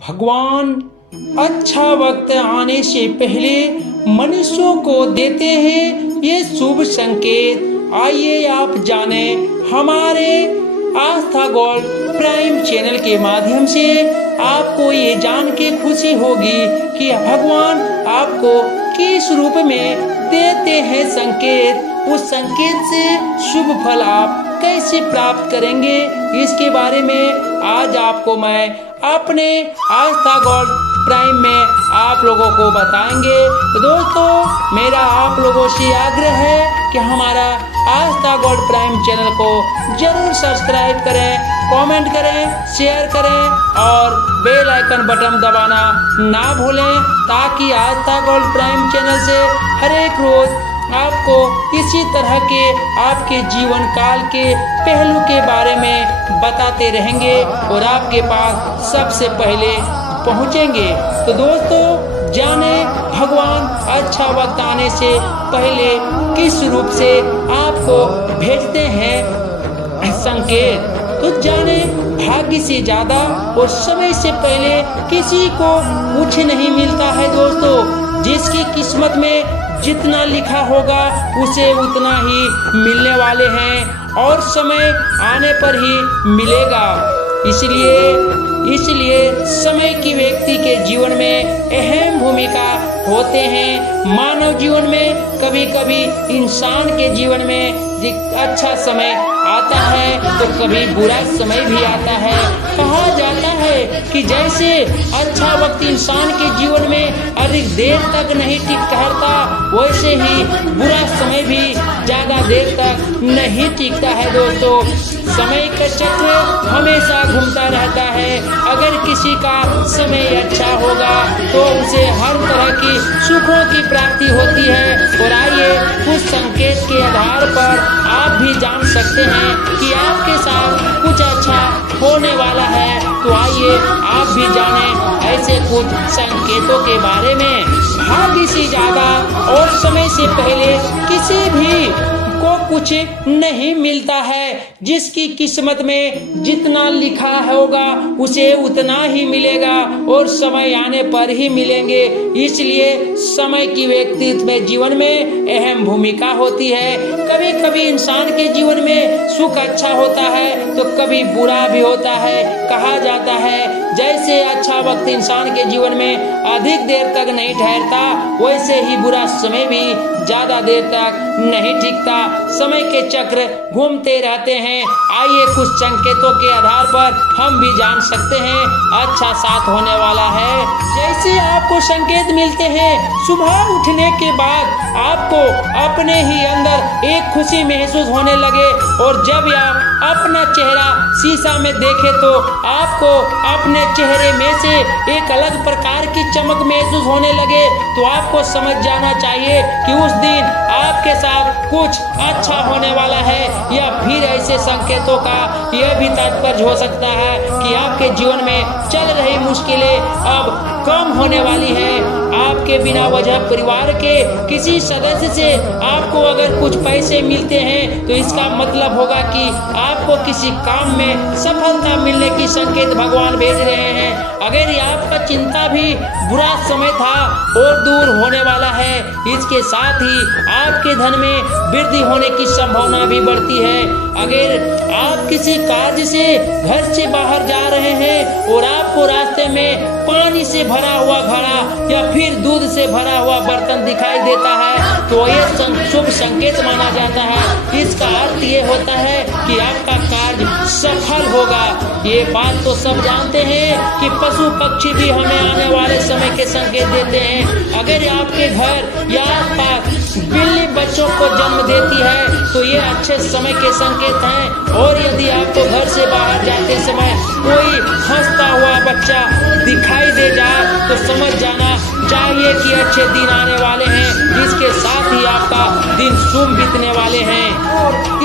भगवान अच्छा वक्त आने से पहले मनुष्यों को देते हैं ये शुभ संकेत। आइए आप जाने हमारे आस्था गोल्ड प्राइम चैनल के माध्यम से। आपको ये जान के खुशी होगी कि भगवान आपको किस रूप में देते हैं संकेत। उस संकेत से शुभ फल आप कैसे प्राप्त करेंगे, इसके बारे में आज आपको मैं अपने आस्था गोल्ड प्राइम में आप लोगों को बताएंगे। तो दोस्तों, मेरा आप लोगों से आग्रह है कि हमारा आस्था गोल्ड प्राइम चैनल को जरूर सब्सक्राइब करें, कमेंट करें, शेयर करें और बेल आइकन बटन दबाना ना भूलें, ताकि आस्था गोल्ड प्राइम चैनल से हर एक रोज आपको इसी तरह के आपके जीवन काल के पहलू के बारे में बताते रहेंगे और आपके पास सबसे पहले पहुंचेंगे। तो दोस्तों, जाने भगवान अच्छा वक्त आने से पहले किस रूप से आपको भेजते हैं संकेत। तो जाने भाग्य से ज्यादा और समय से पहले किसी को कुछ नहीं मिलता है दोस्तों। जिसकी किस्मत में जितना लिखा होगा उसे उतना ही मिलने वाले हैं और समय आने पर ही मिलेगा। इसलिए समय की व्यक्ति के जीवन में अहम भूमिका होते हैं। मानव जीवन में कभी कभी इंसान के जीवन में अच्छा समय आता है तो कभी बुरा समय भी आता है। कहा जाता है कि जैसे अच्छा वक्त इंसान के जीवन में अधिक देर तक नहीं टिक ठहरता, वैसे ही बुरा समय भी ज्यादा देर तक नहीं टिकता है दोस्तों। समय का चक्र हमेशा घूमता रहता है। अगर किसी का समय अच्छा होगा तो उसे हर तरह की सुखों की प्राप्ति होती है। और आइए उस संकेत के आधार पर आप भी जान सकते हैं कि आपके साथ कुछ अच्छा होने वाला है। तो आइए आप भी जानें ऐसे कुछ संकेतों के बारे में। भाग्य से ज्यादा और समय से पहले किसी भी को कुछ नहीं मिलता है। जिसकी किस्मत में जितना लिखा होगा उसे उतना ही मिलेगा और समय आने पर ही मिलेंगे। इसलिए समय की व्यक्तित्व में जीवन में अहम भूमिका होती है। कभी कभी इंसान के जीवन में सुख अच्छा होता है तो कभी बुरा भी होता है। कहा जाता है जैसे अच्छा वक्त इंसान के जीवन में अधिक देर तक नहीं ठहरता, वैसे ही बुरा समय भी ज्यादा देर तक नहीं टिकता। समय के चक्र घूमते रहते हैं। आइए कुछ संकेतों के आधार पर हम भी जान सकते हैं अच्छा साथ होने वाला है। जैसे आपको संकेत मिलते हैं, सुबह उठने के बाद आपको अपने ही अंदर एक खुशी महसूस होने लगे और जब आप अपना चेहरा शीशा में देखे तो आपको अपने चेहरे में से एक अलग प्रकार की चमक महसूस होने लगे, तो आपको समझ जाना चाहिए कि उस दिन आपके साथ कुछ अच्छा होने वाला है। या फिर ऐसे संकेतों का यह भी तात्पर्य हो सकता है कि आपके जीवन में चल रही मुश्किलें अब कम होने वाली है। आपके बिना वजह परिवार के किसी सदस्य से आपको अगर कुछ पैसे मिलते हैं तो इसका मतलब होगा कि आपको किसी काम में सफलता मिलने की संकेत भगवान भेज रहे हैं। अगर ये आपका चिंता भी बुरा समय था और दूर होने वाला है। इसके साथ ही आपके धन में वृद्धि होने की संभावना भी बढ़ती है। अगर आप किसी कार्य से घर से बाहर जा रहे हैं और आपको रास्ते में पानी से भरा हुआ घड़ा या फिर दूध से भरा हुआ बर्तन दिखाई देता है तो यह शुभ संकेत माना जाता है। इसका अर्थ ये होता है कि आपका कार्य सफल होगा। ये बात तो सब जानते हैं कि पशु पक्षी भी हमें आने वाले समय के संकेत देते हैं। अगर आपके घर या आसपास बिल्ली बच्चों को जन्म देती है तो ये अच्छे समय के संकेत हैं। और यदि आपको घर से बाहर जाते समय कोई हंसता हुआ बच्चा दिखाई दे जाए तो समझ जाना चाहिए कि अच्छे दिन आने वाले हैं। इसके साथ ही आपका दिन शुभ बीतने वाले हैं।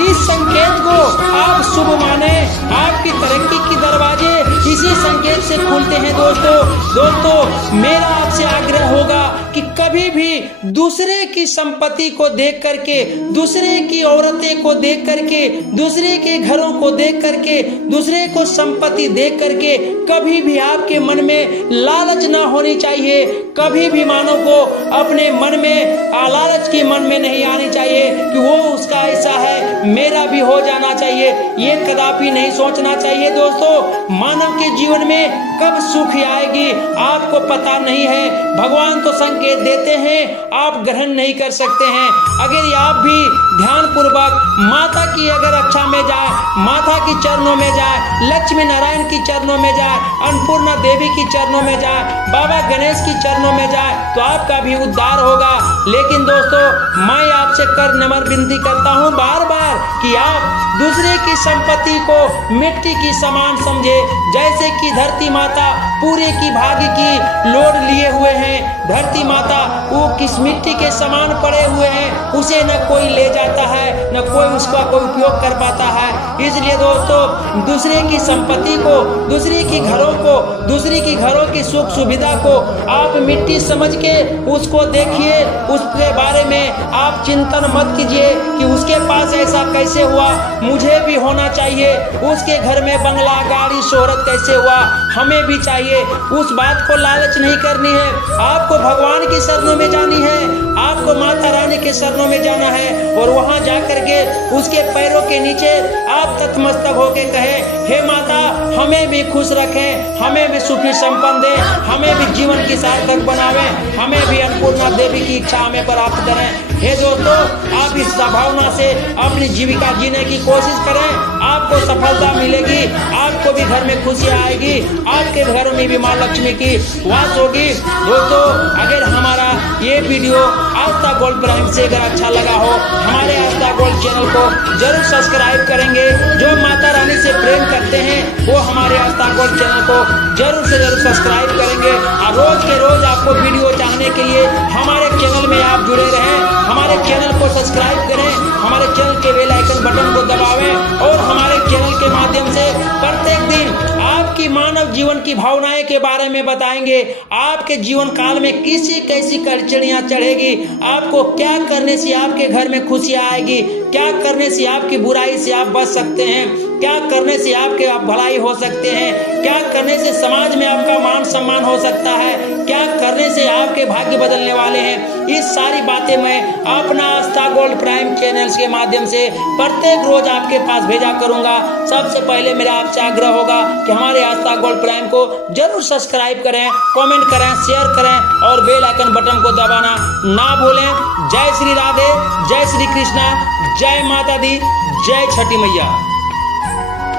इस संकेत को आप शुभ माने। आपकी तरक्की के दरवाजे इसी संकेत से खुलते हैं दोस्तों। मेरा आपसे आग्रह होगा कि कभी भी दूसरे की संपत्ति को देख करके, दूसरे की औरतें को देख करके, दूसरे के घरों को देख करके, दूसरे को संपत्ति देख करके कभी भी आपके मन में लालच ना होनी चाहिए। कभी भी मानव को अपने मन में लालच की मन में नहीं आनी चाहिए कि वो उसका ऐसा है, मेरा भी हो जाना चाहिए। ये कदापि नहीं सोचना चाहिए दोस्तों। मानव के जीवन में कब सुख आएगी आपको पता नहीं है। भगवान तो संकेत देते हैं, आप ग्रहण नहीं कर सकते हैं। अगर आप भी ध्यान पूर्वक माता की अगर रक्षा में जाए, माता की चरणों में जाए, लक्ष्मी नारायण की चरणों में जाए, अन्नपूर्णा देवी की चरणों में जाए, बाबा गणेश की चरणों में जाए तो आपका भी उद्धार होगा। लेकिन दोस्तों मैं आपसे कर नम्र विनती करता हूं बार बार कि आप दूसरे की संपत्ति को मिट्टी की समान समझे। जैसे कि धरती माता पूरे की भाग्य की लोड लिए हुए हैं, धरती माता वो किस मिट्टी के समान पड़े हुए हैं, उसे न कोई ले जाता है न कोई उसका कोई उपयोग कर पाता है। इसलिए दोस्तों दूसरे की संपत्ति को, दूसरे की घरों को, दूसरे की घरों की सुख सुविधा को आप मिट्टी समझ के उसको देखिए, उसके बारे में आप चिंतन मत कीजिए कि उसके पास ऐसा कैसे हुआ, मुझे भी होना चाहिए। उसके घर में बंगला गाड़ी शोहरत कैसे हुआ, हमें भी चाहिए। उस बात को लालच नहीं करनी है। आपको भगवान की शरणों में जानी है, आपको माता रानी के शरणों में जाना है और वहां जाकर के उसके पैरों के नीचे आप तत्मस्तक होके कहे, हे माता हमें भी खुश रखें, हमें भी सुखी संपन्न दे, हमें भी जीवन की सार्थक बनावे, हमें भी अन्नपूर्णा देवी की इच्छा हमें प्राप्त करें। हे दोस्तों आप इस भावना से अपनी जीविका जीने की कोशिश करें, आपको सफलता मिलेगी, आपको भी घर में खुशियाँ आएगी, आपके घर में भी माँ लक्ष्मी की वास होगी। दोस्तों अगर हमारा ये वीडियो आस्था गोल्ड प्राइम से अगर अच्छा लगा हो, हमारे आस्था गोल्ड चैनल को जरूर सब्सक्राइब करेंगे। जो माता रानी से प्रेम करते हैं वो हमारे आस्था गोल्ड चैनल को जरूर से जरूर सब्सक्राइब करेंगे। और रोज के रोज आपको वीडियो चाहने के लिए हमारे चैनल में आप जुड़े रहें, हमारे चैनल को सब्सक्राइब करें, हमारे चैनल के बेल आइकन बटन को दबावें और हमारे चैनल के माध्यम से प्रत्येक दिन आपकी मानव जीवन की भावनाएं के बारे में बताएंगे। आपके जीवन काल में किसी कैसी कड़चिड़ियां चढ़ेगी, आपको क्या करने से आपके घर में खुशियां आएगी, क्या करने से आपकी बुराई से आप बच सकते हैं, क्या करने से आपके आप भलाई हो सकते हैं, क्या करने से समाज में आपका मान सम्मान हो सकता है, क्या करने से आपके भाग्य बदलने वाले हैं। ये सारी बातें मैं अपना आस्था गोल्ड प्राइम चैनल्स के माध्यम से प्रत्येक रोज आपके पास भेजा करूंगा। सबसे पहले मेरा आपसे आग्रह होगा कि हमारे आस्था गोल्ड प्राइम को जरूर सब्सक्राइब करें, कमेंट करें, शेयर करें और बेल आइकन बटन को दबाना ना भूलें। जय श्री राधे, जय श्री कृष्णा, जय माता दी, जय छठी मैया।